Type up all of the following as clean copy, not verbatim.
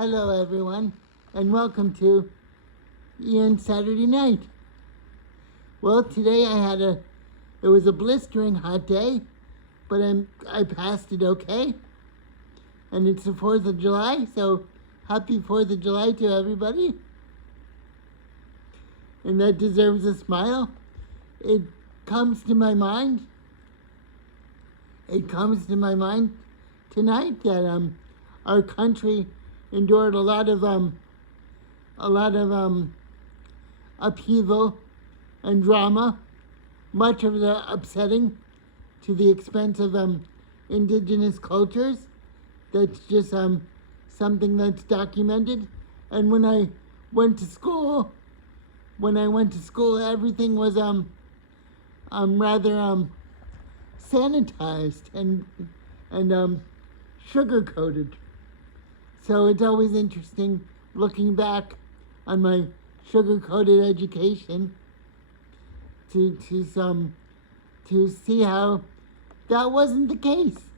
Hello, everyone, and welcome to Ian Saturday Night. Well, today it was a blistering hot day, but I passed it okay. And it's the 4th of July, so happy 4th of July to everybody. And that deserves a smile. It comes to my mind tonight that our country endured a lot of upheaval and drama, much of the upsetting to the expense of indigenous cultures. That's just something that's documented. And when I went to school, everything was rather sanitized and sugar coated. So it's always interesting looking back on my sugar-coated education to see how that wasn't the case.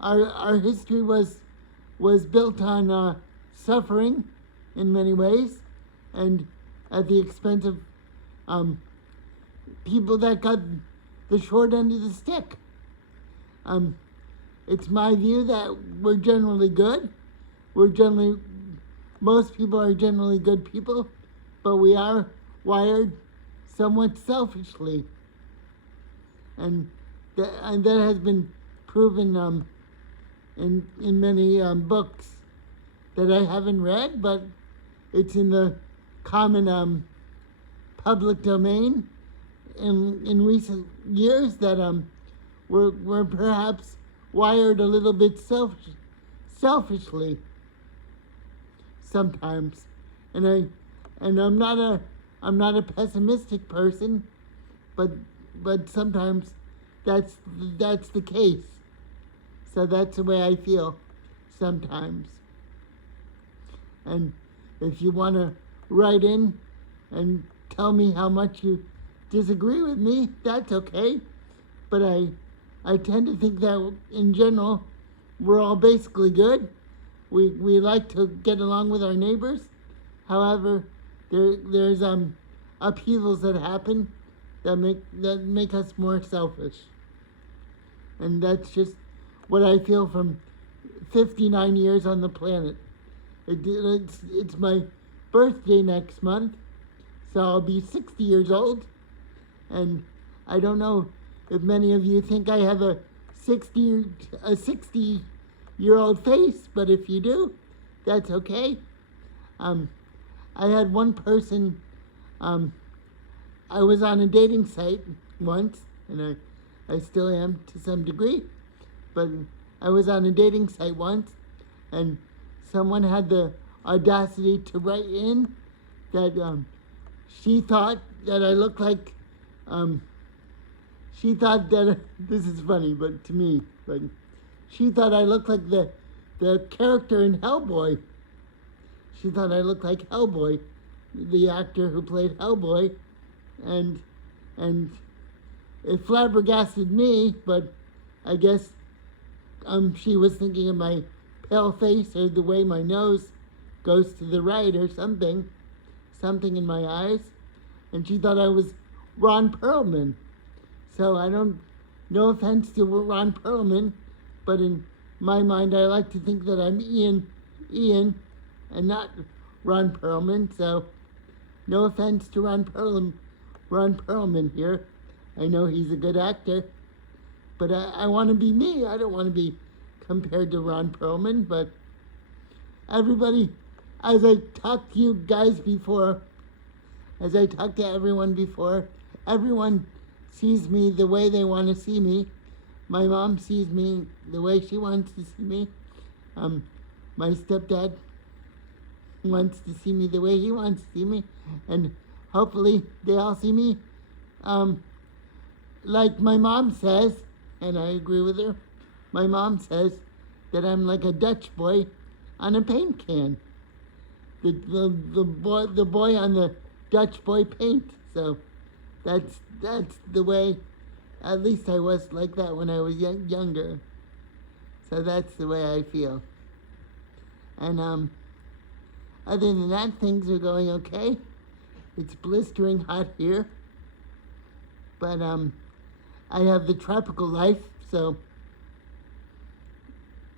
Our history was built on suffering in many ways, and at the expense of people that got the short end of the stick. It's my view that we're generally good. Most people are generally good people, but we are wired somewhat selfishly. And that has been proven in many books that I haven't read, but it's in the common public domain in recent years that we're perhaps wired a little bit selfishly sometimes, and I'm not a pessimistic person, but sometimes that's the case. So that's the way I feel sometimes. And if you want to write in and tell me how much you disagree with me, that's okay. But I tend to think that in general, we're all basically good. We like to get along with our neighbors. However, there's upheavals that happen that make us more selfish. And that's just what I feel from 59 years on the planet. It's my birthday next month, so I'll be 60 years old. And I don't know if many of you think I have a 60-year-old face, but if you do, that's okay. I had one person, I was on a dating site once, and I still am to some degree, but I was on a dating site once, and someone had the audacity to write in that she thought that I looked like, she thought that, this is funny, but to me, like, she thought I looked like the character in Hellboy. She thought I looked like Hellboy, the actor who played Hellboy, and it flabbergasted me, but I guess she was thinking of my pale face or the way my nose goes to the right or something in my eyes, and she thought I was Ron Perlman. So no offense to Ron Perlman, but in my mind, I like to think that I'm Ian, and not Ron Perlman. So no offense to Ron Perlman here. I know he's a good actor, but I want to be me. I don't want to be compared to Ron Perlman, but everybody, as I talked to you guys before, as I talked to everyone before, everyone sees me the way they want to see me. My mom sees me the way she wants to see me. My stepdad wants to see me the way he wants to see me. And hopefully they all see me like my mom says, and I agree with her. My mom says that I'm like a Dutch boy on a paint can. The boy on the Dutch boy paint. So that's the way, at least I was like that when I was younger. So that's the way I feel. And other than that, things are going okay. It's blistering hot here, but I have the tropical life, so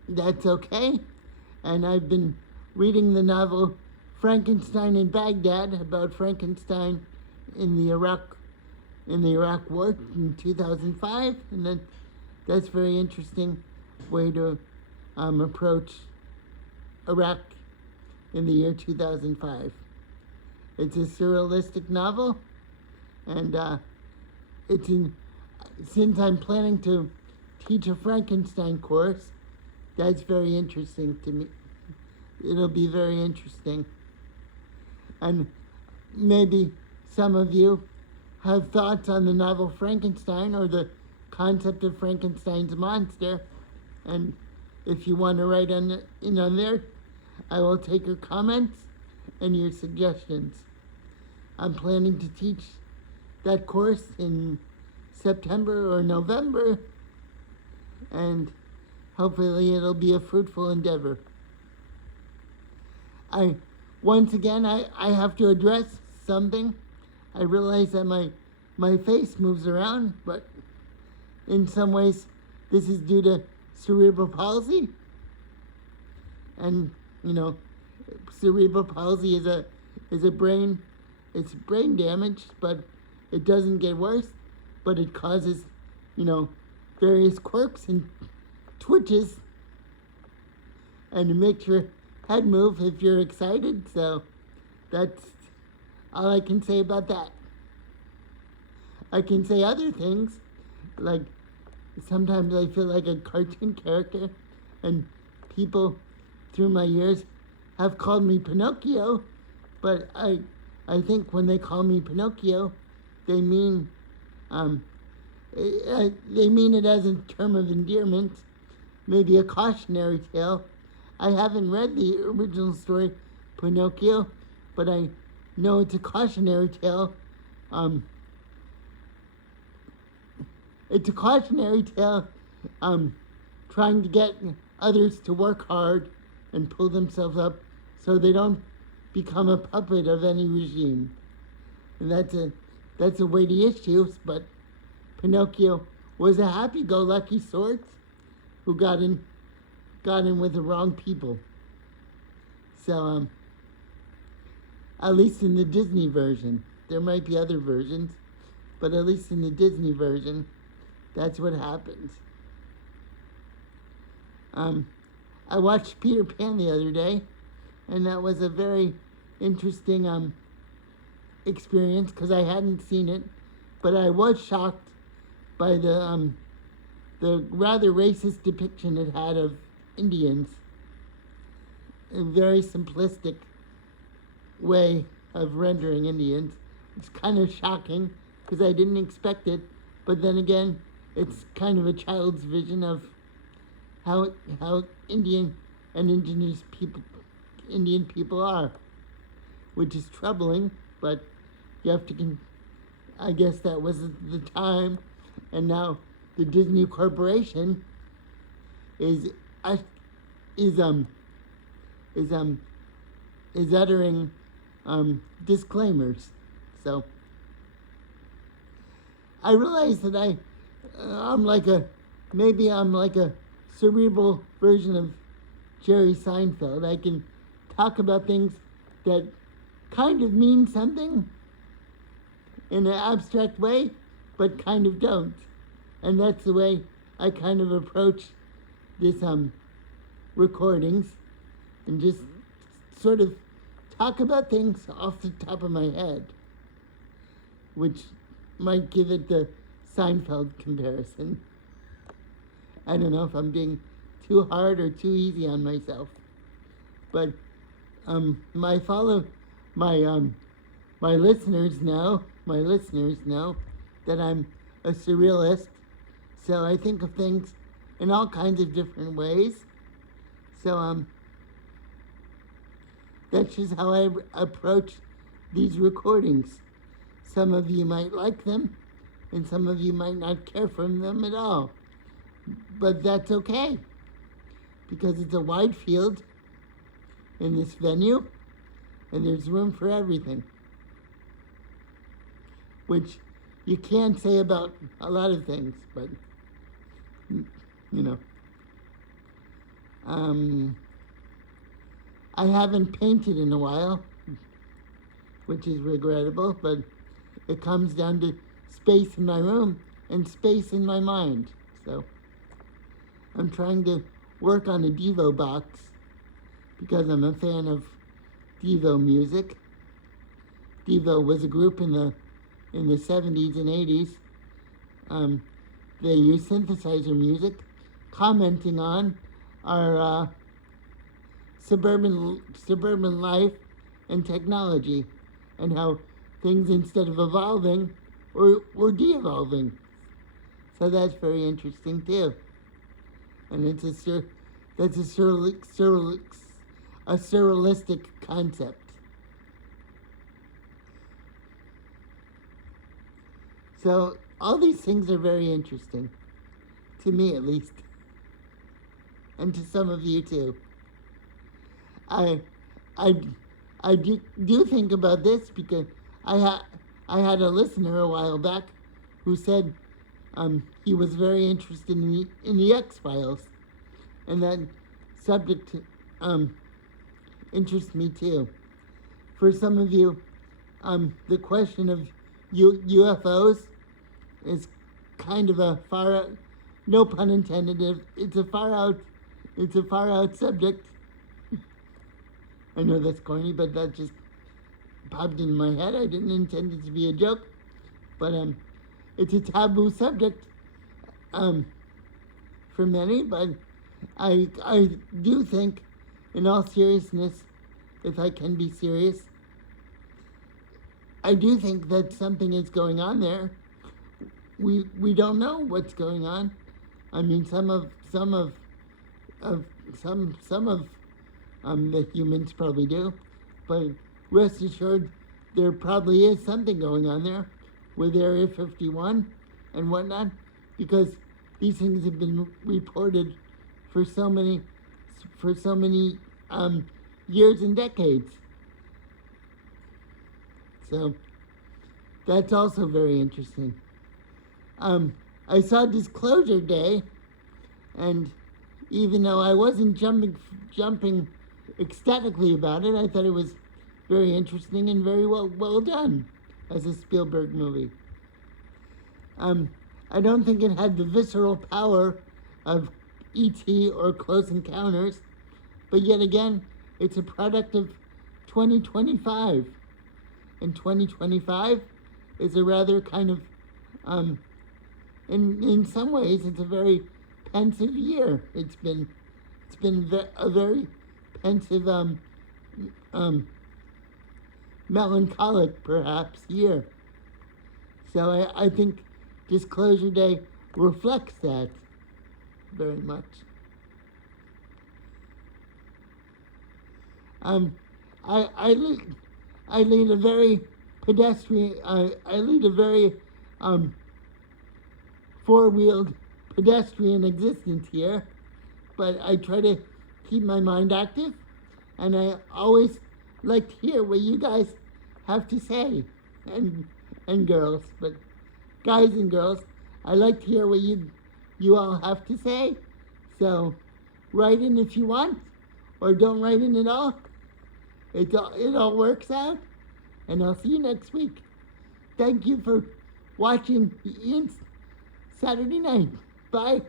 that's okay. And I've been reading the novel Frankenstein in Baghdad, about Frankenstein in the Iraq War in 2005, and that's a very interesting way to approach Iraq in the year 2005. It's a surrealistic novel, and since I'm planning to teach a Frankenstein course, that's very interesting to me. It'll be very interesting. And maybe some of you have thoughts on the novel Frankenstein or the concept of Frankenstein's monster. And if you want to write in on there, I will take your comments and your suggestions. I'm planning to teach that course in September or November, and hopefully it'll be a fruitful endeavor. Once again, I have to address something. I realize that my face moves around, but in some ways this is due to cerebral palsy. And cerebral palsy is brain damage, but it doesn't get worse, but it causes, various quirks and twitches, and it makes your head move if you're excited. So that's all I can say about that. I can say other things, like sometimes I feel like a cartoon character, and people through my years have called me Pinocchio, but I think when they call me Pinocchio, they mean it as a term of endearment, maybe a cautionary tale. I haven't read the original story, Pinocchio, but I know it's a cautionary tale. It's a cautionary tale trying to get others to work hard and pull themselves up so they don't become a puppet of any regime. And that's a weighty issue, but Pinocchio was a happy-go-lucky sort who got in with the wrong people. So, at least in the Disney version, there might be other versions, but at least in the Disney version, that's what happens. I watched Peter Pan the other day, and that was a very interesting experience because I hadn't seen it, but I was shocked by the rather racist depiction it had of Indians. A very simplistic way of rendering Indians. It's kind of shocking because I didn't expect it, but then again, it's kind of a child's vision of how Indian and Indian people are, which is troubling, but you have to, I guess that was the time, and now the Disney Corporation is uttering disclaimers. So I realize that I'm like a cerebral version of Jerry Seinfeld. I can talk about things that kind of mean something in an abstract way, but kind of don't. And that's the way I kind of approach this recordings, and just sort of talk about things off the top of my head, which might give it the Seinfeld comparison. I don't know if I'm being too hard or too easy on myself, but my listeners know that I'm a surrealist, so I think of things in all kinds of different ways. So that's just how I approach these recordings. Some of you might like them, and some of you might not care for them at all. But that's okay, because it's a wide field in this venue, and there's room for everything, which you can't say about a lot of things, but you know. I haven't painted in a while, which is regrettable, but it comes down to space in my room and space in my mind. So I'm trying to work on a Devo box because I'm a fan of Devo music. Devo was a group in the 70s and 80s. They use synthesizer music, commenting on our suburban life and technology, and how things, instead of evolving, were de-evolving. So that's very interesting too. And it's a surrealistic concept. So all these things are very interesting, to me at least, and to some of you too. I do think about this because I had a listener a while back who said he was very interested in the X-Files, and that subject interests me too. For some of you, the question of UFOs is kind of a far out, no pun intended. It's a far out subject. I know that's corny, but that just popped in my head. I didn't intend it to be a joke, but it's a taboo subject for many. But I do think, in all seriousness, if I can be serious, I do think that something is going on there. We don't know what's going on. I mean, some of the humans probably do, but rest assured, there probably is something going on there with Area 51 and whatnot, because these things have been reported for so many years and decades. So that's also very interesting. I saw Disclosure Day, and even though I wasn't jumping ecstatically about it, I thought it was very interesting and very well done as a Spielberg movie. I don't think it had the visceral power of E.T. or Close Encounters, but yet again, it's a product of 2025. And 2025 is a rather kind of, in some ways, it's a very pensive year. It's been a very pensive, melancholic, perhaps, year. So I think Disclosure Day reflects that very much. I lead a very pedestrian. I lead a very four-wheeled pedestrian existence here, but I try to keep my mind active, and I always like to hear what you guys have to say, and girls, but guys and girls, I like to hear what you all have to say. So write in if you want, or don't write in at all. It all works out, and I'll see you next week. Thank you for watching Ian's Saturday Night. Bye.